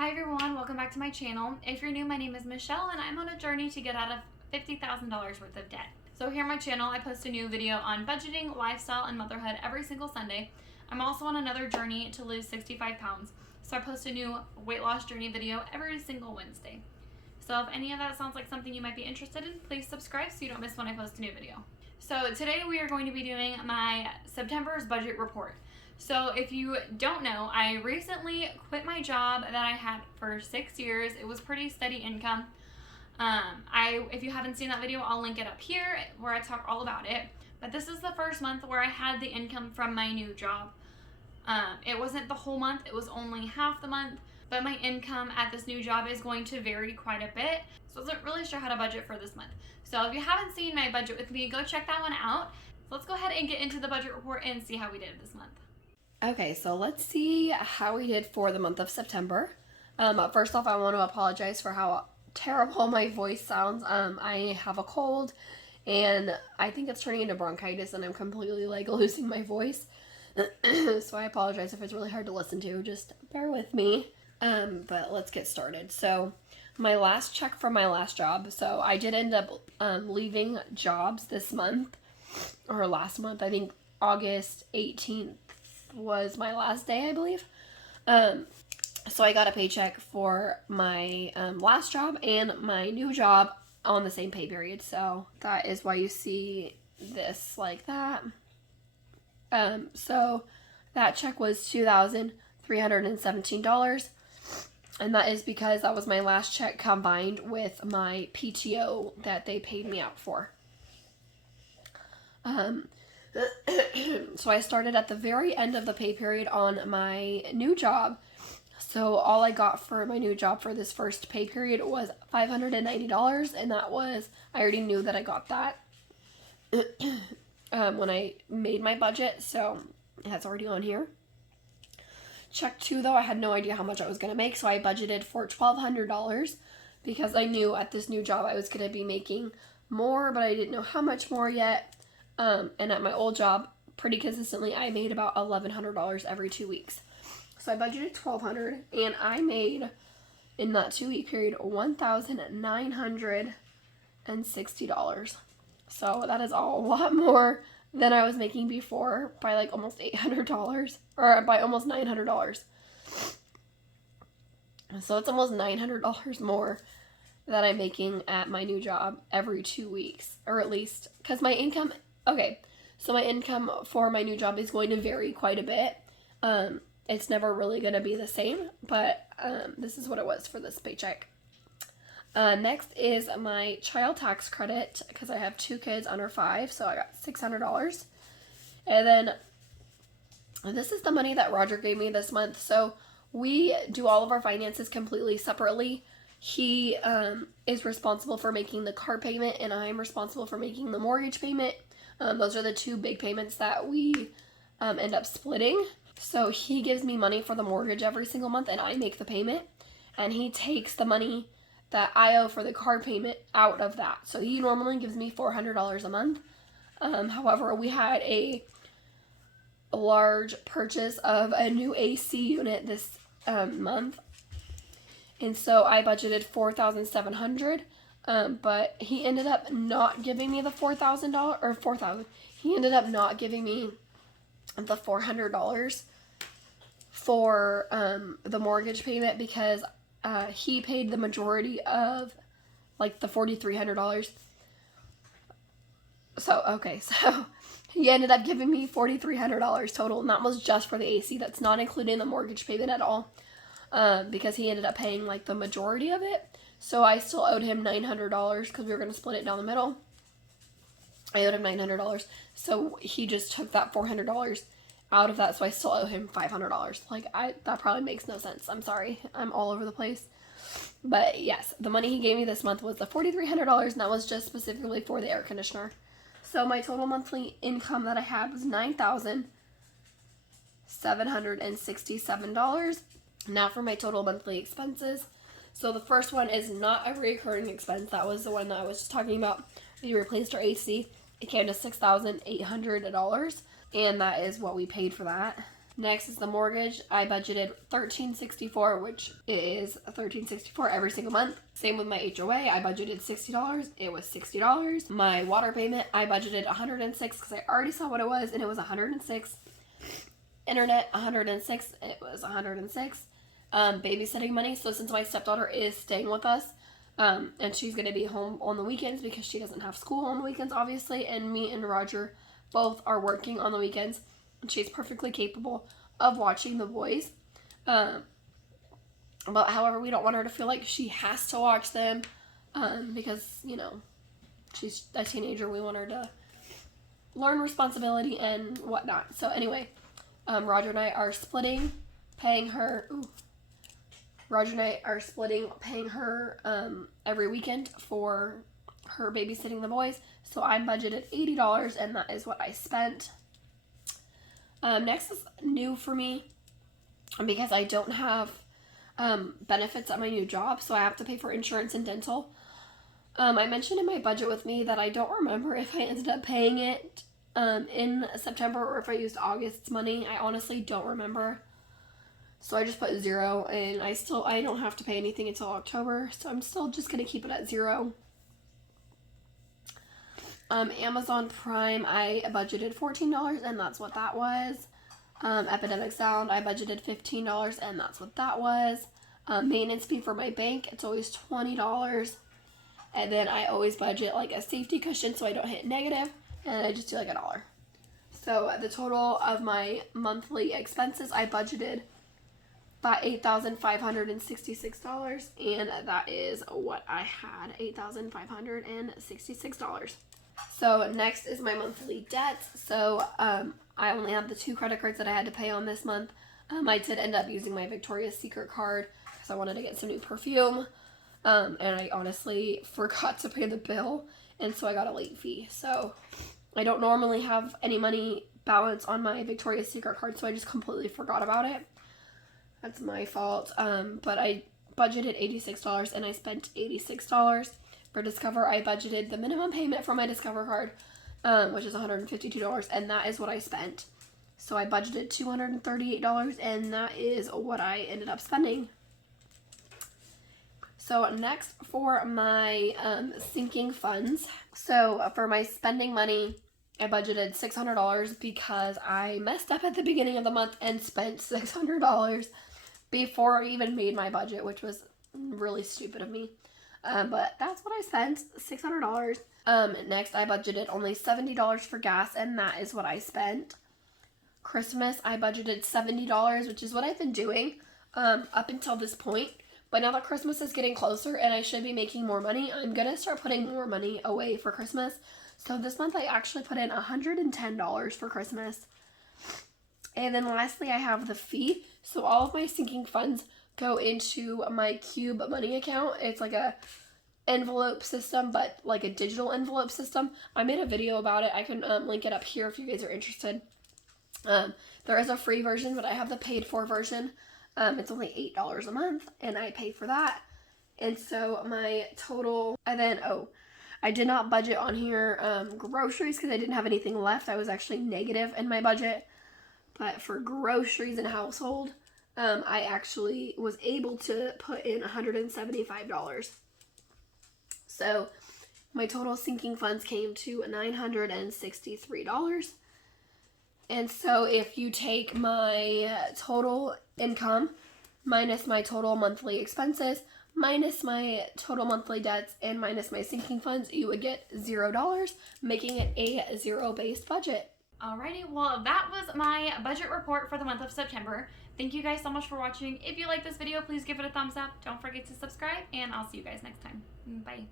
Hi everyone, welcome back to my channel. If you're new, my name is Michelle and I'm on a journey to get out of $50,000 worth of debt. So here on my channel, I post a new video on budgeting, lifestyle, and motherhood every single Sunday. I'm also on another journey to lose 65 pounds. So I post a new weight loss journey video every single Wednesday. So if any of that sounds like something you might be interested in, please subscribe so you don't miss when I post a new video. So today we are going to be doing my September's budget report. So if you don't know, I recently quit my job that I had for 6 years. It was pretty steady income. If you haven't seen that video, I'll link it up here where I talk all about it. But this is the first month where I had the income from my new job. It wasn't the whole month, it was only half the month, but my income at this new job is going to vary quite a bit. So I wasn't really sure how to budget for this month. So if you haven't seen my budget with me, go check that one out. So let's go ahead and get into the budget report and see how we did this month. Okay, so let's see how we did for the month of September. First off, I want to apologize for how terrible my voice sounds. I have a cold, and I think it's turning into bronchitis, and I'm completely losing my voice. So I apologize if it's really hard to listen to. Just bear with me. But let's get started. So my last check from my last job. So I did end up leaving jobs this month, or last month. I think August 18th was my last day, I believe. So I got a paycheck for my last job and my new job on the same pay period. So that is why you see this like that. So that check was $2,317. And that is because that was my last check combined with my PTO that they paid me out for. So I started at the very end of the pay period on my new job. So all I got for my new job for this first pay period was $590, and that was, I already knew that I got that when I made my budget, so that's already on here. Check 2, though, I had no idea how much I was going to make, so I budgeted for $1,200 because I knew at this new job I was going to be making more, but I didn't know how much more yet. And at my old job, pretty consistently, I made about $1,100 every 2 weeks. So I budgeted $1,200, and I made, in that 2-week period, $1,960. So that is a lot more than I was making before by almost $800, or by almost $900. So it's almost $900 more that I'm making at my new job every 2 weeks, or at least, because my income... Okay, so my income for my new job is going to vary quite a bit. It's never really going to be the same, but this is what it was for this paycheck. Next is my child tax credit, because I have 2 kids under 5, so I got $600. And then this is the money that Roger gave me this month. So we do all of our finances completely separately. He is responsible for making the car payment, and I'm responsible for making the mortgage payment. Those are the 2 big payments that we end up splitting. So he gives me money for the mortgage every single month, and I make the payment. And he takes the money that I owe for the car payment out of that. So he normally gives me $400 a month. However, we had a large purchase of a new AC unit this month. And so I budgeted $4,700. But he ended up not giving me the $4,000 or $4,000. He ended up not giving me the $400 for the mortgage payment because he paid the majority of the $4,300. So he ended up giving me $4,300 total, and that was just for the AC. That's not including the mortgage payment at all, because he ended up paying the majority of it. So I still owed him $900 because we were going to split it down the middle. I owed him $900. So he just took that $400 out of that. So I still owe him $500. That probably makes no sense. I'm sorry. I'm all over the place. But yes, the money he gave me this month was the $4,300, and that was just specifically for the air conditioner. So my total monthly income that I had was $9,767. Now for my total monthly expenses. So the first one is not a recurring expense. That was the one that I was just talking about. We replaced our AC. It came to $6,800, and that is what we paid for that. Next is the mortgage. I budgeted $13.64, which is $13.64 every single month. Same with my HOA. I budgeted $60. It was $60. My water payment, I budgeted $106 because I already saw what it was, and it was $106. Internet, $106. It was $106. Babysitting money. So since my stepdaughter is staying with us, and she's going to be home on the weekends because she doesn't have school on the weekends, obviously, and me and Roger both are working on the weekends, and she's perfectly capable of watching the boys. But however, we don't want her to feel like she has to watch them, because, you know, she's a teenager. We want her to learn responsibility and whatnot. So anyway, Roger and I are splitting paying her every weekend for her babysitting the boys. So I budgeted $80, and that is what I spent. Next is new for me because I don't have benefits at my new job, so I have to pay for insurance and dental. I mentioned in my budget with me that I don't remember if I ended up paying it in September or if I used August's money. I honestly don't remember. So I just put 0, and I don't have to pay anything until October, so I'm still just going to keep it at 0. Amazon Prime, I budgeted $14, and that's what that was. Epidemic Sound, I budgeted $15, and that's what that was. Maintenance fee for my bank, it's always $20. And then I always budget like a safety cushion so I don't hit negative, and I just do like $1. So the total of my monthly expenses, I budgeted about $8,566, and that is what I had, $8,566. So next is my monthly debts. So I only have the 2 credit cards that I had to pay on this month. I did end up using my Victoria's Secret card because I wanted to get some new perfume, and I honestly forgot to pay the bill, and so I got a late fee. So I don't normally have any money balance on my Victoria's Secret card, so I just completely forgot about it. That's my fault. But I budgeted $86, and I spent $86. For Discover, I budgeted the minimum payment for my Discover card, which is $152, and that is what I spent. So I budgeted $238, and that is what I ended up spending. So next for my sinking funds. So for my spending money, I budgeted $600 because I messed up at the beginning of the month and spent $600 before I even made my budget, which was really stupid of me. But that's what I spent, $600. Next, I budgeted only $70 for gas, and that is what I spent. Christmas, I budgeted $70, which is what I've been doing up until this point. But now that Christmas is getting closer and I should be making more money, I'm going to start putting more money away for Christmas. So this month, I actually put in $110 for Christmas. And then lastly, I have the fee. So all of my sinking funds go into my Cube Money account. It's like a envelope system, but like a digital envelope system. I made a video about it. I can link it up here if you guys are interested. There is a free version, but I have the paid for version. It's only $8 a month, and I pay for that. And so my total, and then, I did not budget on here groceries because I didn't have anything left. I was actually negative in my budget. But for groceries and household, I actually was able to put in $175. So my total sinking funds came to $963. And so if you take my total income minus my total monthly expenses, minus my total monthly debts, and minus my sinking funds, you would get $0, making it a zero-based budget. Alrighty, well that was my budget report for the month of September. Thank you guys so much for watching. If you like this video, please give it a thumbs up. Don't forget to subscribe, and I'll see you guys next time. Bye.